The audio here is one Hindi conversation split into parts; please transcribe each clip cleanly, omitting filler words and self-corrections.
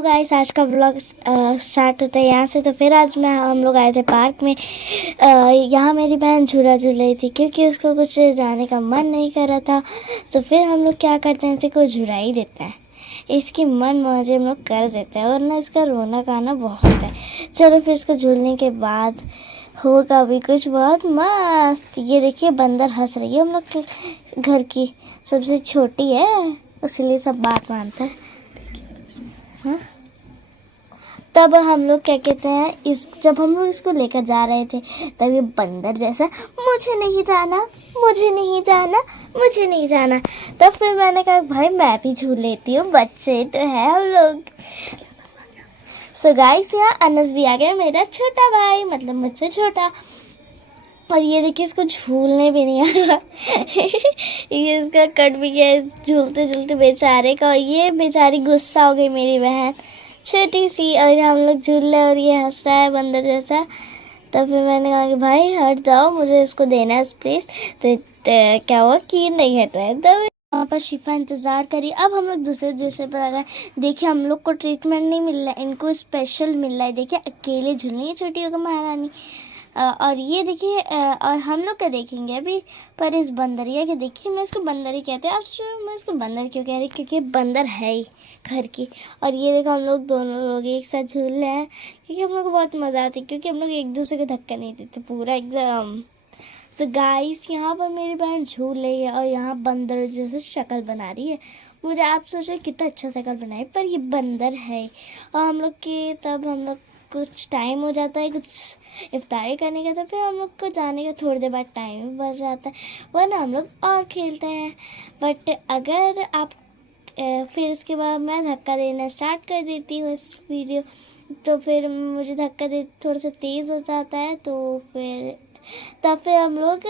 तो गाइस आज का व्लॉग स्टार्ट होता है यहाँ से। तो फिर आज हम लोग आए थे पार्क में। यहाँ मेरी बहन झूला झूल रही थी क्योंकि उसको कुछ जाने का मन नहीं कर रहा था। तो फिर हम लोग क्या करते हैं, इसे को झुला ही देते हैं, इसकी मन मौजे हम लोग कर देते हैं, वरना इसका रोना गाना बहुत है। चलो फिर इसको झूलने के बाद होगा भी कुछ बहुत मस्त। ये देखिए बंदर हंस रही है, हम लोग के घर की सबसे छोटी है इसलिए सब बात मानता है। हाँ? तब हम लोग क्या कहते हैं, जब हम लोग इसको लेकर जा रहे थे तब ये बंदर जैसा मुझे नहीं जाना, मुझे नहीं जाना, मुझे नहीं जाना। तब फिर मैंने कहा भाई मैं भी झूल लेती हूँ, बच्चे तो है हम लोग। सो गाइस यहाँ अनस भी आ गया, मेरा छोटा भाई, मतलब मुझसे छोटा। और ये देखिए इसको झूलने भी नहीं आ रहा ये इसका कट भी गया झूलते झूलते बेचारे का। और ये बेचारी गुस्सा हो गई मेरी बहन छोटी सी, और हम लोग झूल रहे और ये हंस रहा है बंदर जैसा। तब फिर मैंने कहा कि भाई हट जाओ, मुझे इसको देना है प्लीज़। तो क्या हुआ कि नहीं हट रहा है। तब वहाँ पर शिफा इंतज़ार करी। अब हम लोग दूसरे पर आ गए। देखिए हम लोग को ट्रीटमेंट नहीं मिल रहा है, इनको स्पेशल मिल रहा है। देखिए अकेले झूल रही है छोटी होकर महारानी। और ये देखिए और हम लोग क्या देखेंगे अभी, पर इस बंदरिया के देखिए, मैं इसको बंदर ही कहते हैं। आप मैं इसको बंदर क्यों कह रही, क्योंकि बंदर है ही घर की। और ये देखो हम लोग दोनों लोग एक साथ झूल रहे हैं क्योंकि हम लोग को बहुत मज़ा आती है, क्योंकि हम लोग एक दूसरे को धक्का नहीं देते पूरा एकदम। सो गाइस यहाँ पर मेरी बहन झूल रही है और यहाँ बंदर जैसे शक्ल बना रही है। मुझे आप सोच रहे कितना अच्छा शक्ल बनाए, पर ये बंदर है। और हम लोग के तब हम लोग कुछ टाइम हो जाता है कुछ इफ्तारी करने का, तो फिर हम लोग को जाने का थोड़ी देर बाद टाइम बढ़ जाता है, वरना हम लोग और खेलते हैं। बट अगर आप फिर इसके बाद मैं धक्का देना स्टार्ट कर देती हूँ इस वीडियो, तो फिर मुझे धक्का दे थोड़ा सा तेज़ हो जाता है। तो फिर हम लोग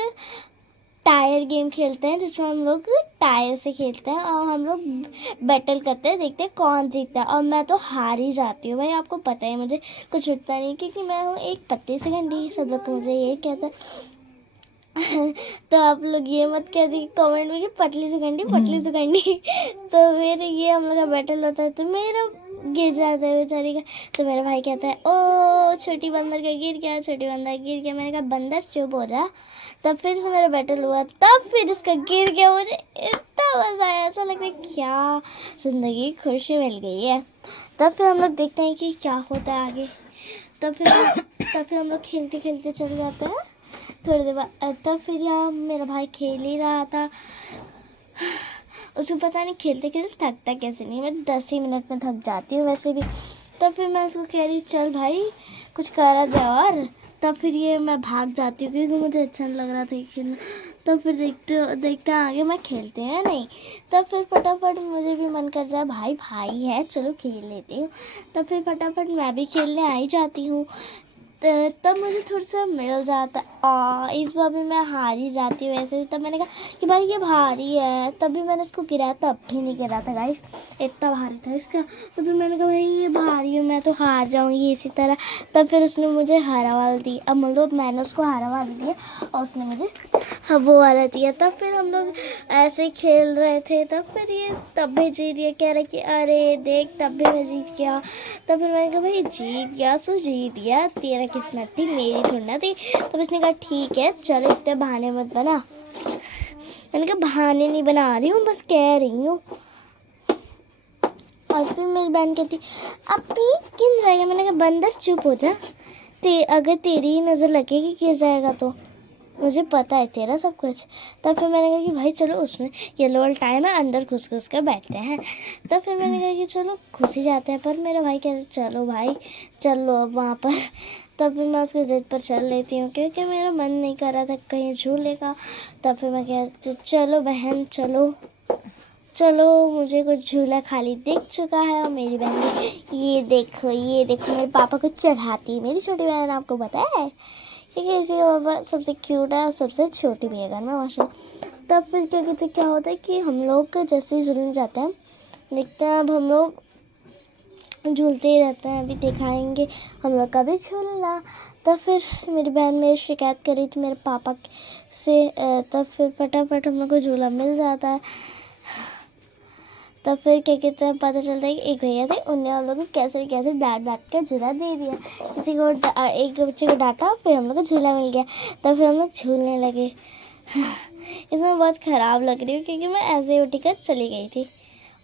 टायर गेम खेलते हैं, जिसमें हम लोग टायर से खेलते हैं और हम लोग बैटल करते हैं, देखते हैं कौन जीतता है। और मैं तो हार ही जाती हूँ भाई, आपको पता है मुझे कुछ उठता नहीं, क्योंकि मैं हूँ एक पतली सी गंडी, सब लोग मुझे ये कहता है तो आप लोग ये मत कह दी कमेंट में कि पतली सी गंडी पतली सी गंडी तो फिर ये हम लोग का बैटल होता है, तो मेरा गिर जाता है बेचारी का। तो मेरा भाई कहता है ओ छोटी बंदर का गिर गया, छोटी बंदर गिर गया। मैंने कहा बंदर चुप हो जा। तब फिर से मेरा बैटल हुआ, तब फिर इसका गिर गया। मुझे इतना मज़ा आया, ऐसा लग रहा है क्या ज़िंदगी खुशी मिल गई है। तब फिर हम लोग देखते हैं कि क्या होता है आगे। तब फिर हम लोग खेलते खेलते चले जाते हैं थोड़ी देर बाद। तब फिर यहाँ मेरा भाई खेल ही रहा था, उसको पता नहीं खेलते खेलते थकता कैसे नहीं, मैं 10 ही मिनट में थक जाती हूँ वैसे भी। तब फिर मैं उसको कह रही चल भाई कुछ करा जाए, और तब फिर ये मैं भाग जाती हूँ क्योंकि मुझे अच्छा लग रहा था खेलना। तब फिर देखते हैं आगे मैं खेलते हैं नहीं। तब फिर फटाफट मुझे भी मन कर जाए, भाई भाई है चलो खेल लेती हूँ। तब फिर फटाफट मैं भी खेलने आ ही जाती हूँ। तब मुझे थोड़ा सा मिल जाता है, इस बार भी मैं हार ही जाती हूँ वैसे भी। तब मैंने कहा कि भाई ये भारी है, तब भी मैंने इसको गिराया, तब भी नहीं गिरा था गाइस, इतना भारी था इसका। तो फिर मैंने कहा भाई ये भारी है, मैं तो हार जाऊँगी इसी तरह। तब फिर उसने मुझे हरा वाला दिया, अब मतलब मैंने उसको हरा वाला दिया और उसने मुझे वो वाला दिया। तब फिर हम लोग ऐसे ही खेल रहे थे। तब फिर ये तब भी जीत गया, कह रहा कि अरे देख तब भी मैं जीत गया। तब फिर मैंने कहा भाई जीत गया सो जीत गया, तेरा किस्मत थी मेरी थोड़ी ना थी। तब इसने कहा ठीक है चलो इतने बहाने मत बना। मैंने कहा बहाने नहीं बना रही हूँ, बस कह रही हूँ। और फिर मेरी बहन कहती अभी गिर जाएगा। मैंने कहा बंदर चुप हो जा, अगर तेरी ही नज़र लगेगी गिर जाएगा तो मुझे पता है तेरा सब कुछ। तब फिर मैंने कहा कि भाई चलो उसमें येलो वाला टाइम है, अंदर घुस घुस कर बैठते हैं। तब फिर मैंने कहा कि चलो घुस ही जाते हैं, पर मेरा भाई कह रहे चलो भाई चलो अब वहाँ पर। तब फिर मैं उसके ज़िद पर चल लेती हूँ क्योंकि मेरा मन नहीं कर रहा था कहीं झूले का। तब फिर मैं कहती चलो बहन चलो चलो, मुझे कुछ झूला खाली दिख चुका है। और मेरी बहन ये देखो मेरे पापा को चढ़ाती है मेरी छोटी बहन, आपको पता है क्योंकि इसी का पापा सबसे क्यूट है और सबसे छोटी भी है घर में माशा। तब फिर क्या कहते क्या होता है कि हम लोग जैसे ही झूलने जाते हैं देखते हैं, अब हम लोग झूलते ही रहते हैं, अभी दिखाएंगे हम लोग का भी झूलना। तब फिर मेरी बहन मेरी शिकायत कर रही थी मेरे पापा से, तब फिर फटाफट हम लोग को झूला मिल जाता है। तो फिर क्या कहते हैं, पता चलता है कि एक भैया थे, उनने हम लोग को कैसे कैसे डांट डांट कर झूला दे दिया। किसी को एक बच्चे को डांटा, फिर हम लोग को झूला मिल गया। तब फिर हम लोग झूलने लगे। इसमें बहुत ख़राब लग रही हूँ क्योंकि मैं ऐसे ही उठ कर चली गई थी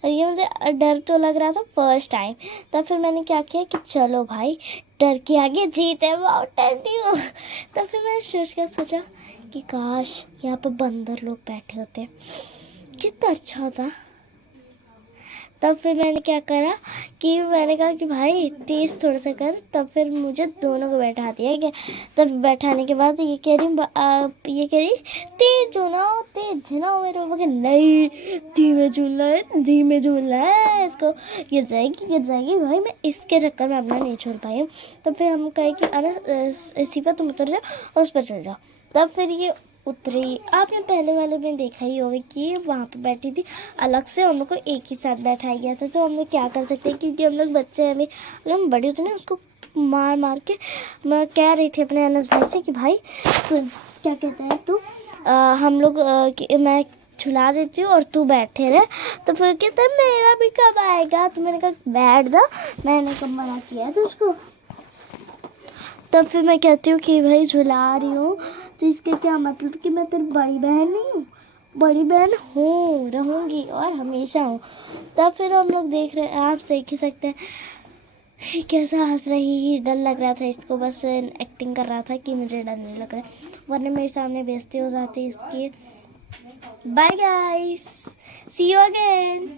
और ये मुझे डर तो लग रहा था फर्स्ट टाइम। तब फिर मैंने क्या किया कि चलो भाई, डर के आगे जीत है, माउंटेन ड्यू। तब फिर मैंने सोचा कि काश यहाँ पर बंदर लोग बैठे होते, कितना अच्छा होता। तब फिर मैंने क्या करा कि मैंने कहा कि भाई तेज़ थोड़ा सा कर। तब फिर मुझे दोनों को बैठा दिया गया। तब बैठाने के बाद ये कह रही तेज झूलाओ मेरे पापा के, नहीं धीमे झूलना है, इसको गिर जाएगी भाई। मैं इसके चक्कर में अपना नहीं छोड़ पाई हूँ। तब फिर हम कहे कि सिफा तुम उतर जाओ, उस पर चल जाओ। तब फिर ये उतरी। आपने पहले वाले में देखा ही होगा कि वहाँ पे बैठी थी, अलग से हम लोग को एक ही साथ बैठाया गया था। तो हम लोग क्या कर सकते हैं, क्योंकि हम लोग बच्चे हैं अभी, अगर हम बड़े होते ना, उसको मार के मैं कह रही थी अपने अनस भाई से कि भाई सुन, क्या कहते हैं तू, हम लोग मैं झुला देती हूँ और तू बैठे रहे। तो फिर कहते हैं मेरा भी कब आएगा। तो मैंने कहा बैठ जा, मैंने कब मना किया तो उसको। तब फिर मैं कहती हूँ कि भाई झुला रही हूँ, तो इसके क्या मतलब कि मैं तेरी बड़ी बहन नहीं हूँ? बड़ी बहन हूँ, रहूँगी और हमेशा हूँ। तब फिर हम लोग देख रहे हैं, आप देख ही सकते हैं कैसा हंस रही। डर लग रहा था इसको, बस एक्टिंग कर रहा था कि मुझे डर नहीं लग रहा है, वरना मेरे सामने बेइज्जती हो जाती इसकी। Bye guys, see you again.